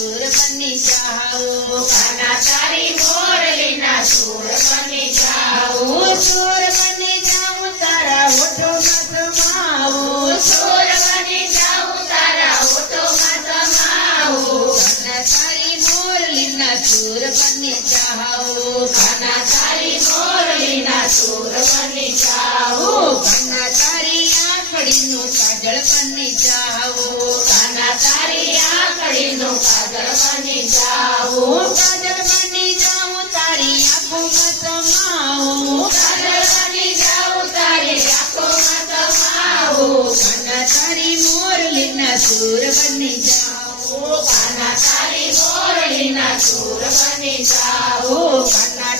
બની જાઓ કાના તારી મોરલીના સુર બની જાઓ હું બની જાઓ તારા હોઠોમાં સમાવું સુર બની જાઓ તારા ઓટોમાં સમાવું કાના તારી મોરલીના ચોર બની જાઓ કાના તારી મોરલીના સુર બની જાઓ કાના તારી આંખડીનું કાજળ બની જાઓ કાના તારી કાજળ બની જાઉં કાજળ બની જાઉં તારી આંખોમાં સમાવું કાજળ બની જાઉં તારી આંખોમાં સમાવું કાના તારી મોરલીના સુર બની જાઓ કાના તારી મોરલીના સુર બની જાઉં કાના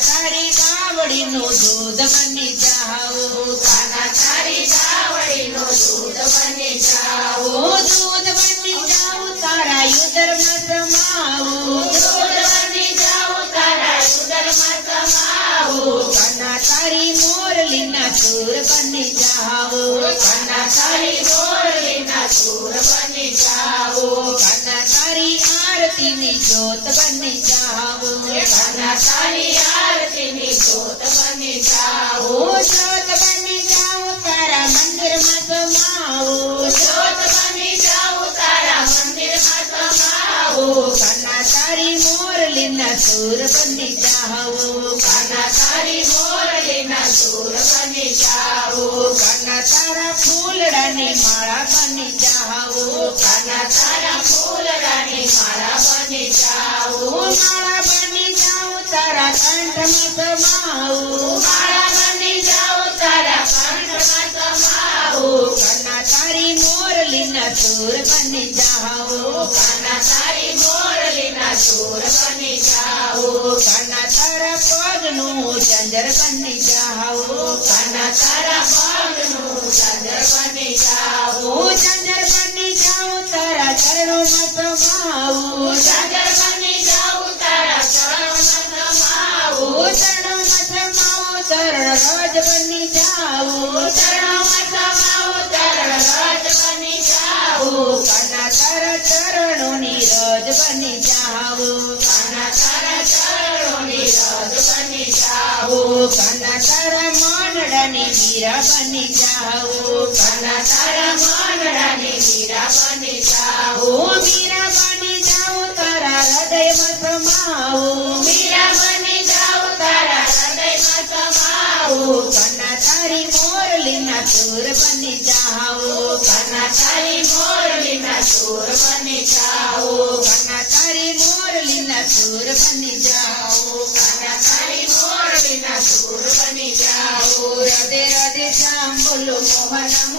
સુર બની જાઓ કાના તારી મોરલીના સુર બની જાઓ કાના તારી આરતીની જોત બની જાઓ કાના તારી આરતીની જોત બની જાઓ જોત બની જાઓ તારા મંદિરમાં ગમાઓ જોત બની જાઓ તારા મંદિરમાં ગમાઓ કાના તારી મોરલીના સુર બની જાઓ કાના તારી મોરલીના સુર બની જાઉં કાના તારા ફૂલડાની માળા બની જાઓ કાના તારા ફૂલડાની માળા બની જાઓ માળા બની જાઓ તારા કંઠમાં સમાવું માળા સુર બની જાઓ કાના તારી મોરલીના સુર બની જાઓ. કાના તારા પગનું ચંદર બની જાઓ. કાના તારા પગનું ચાદર બની જાઓ. ચંદર બની જાઓ, તારા ચરણોમાં સમાવું. ચાદર બની જાઓ, તારા ચરણમાં હું ચરણોમાં પ્રમાવો ચરણ રજ બની જાઉં કાના તારા ચરણોની રજ બની જાઉં કાના તારા ચરણોની રજ બની જાઉં કાના તારા મનડાની વીરા બની જાઉં કાના તારા મનડાની મીરા બની જાઉં મીરા બની જાઉં તારા હૃદયમાં સમાવું મીરા બની જાઉં તારા હૃદયમાં સમાવું કાના તારી મોરલીના સુર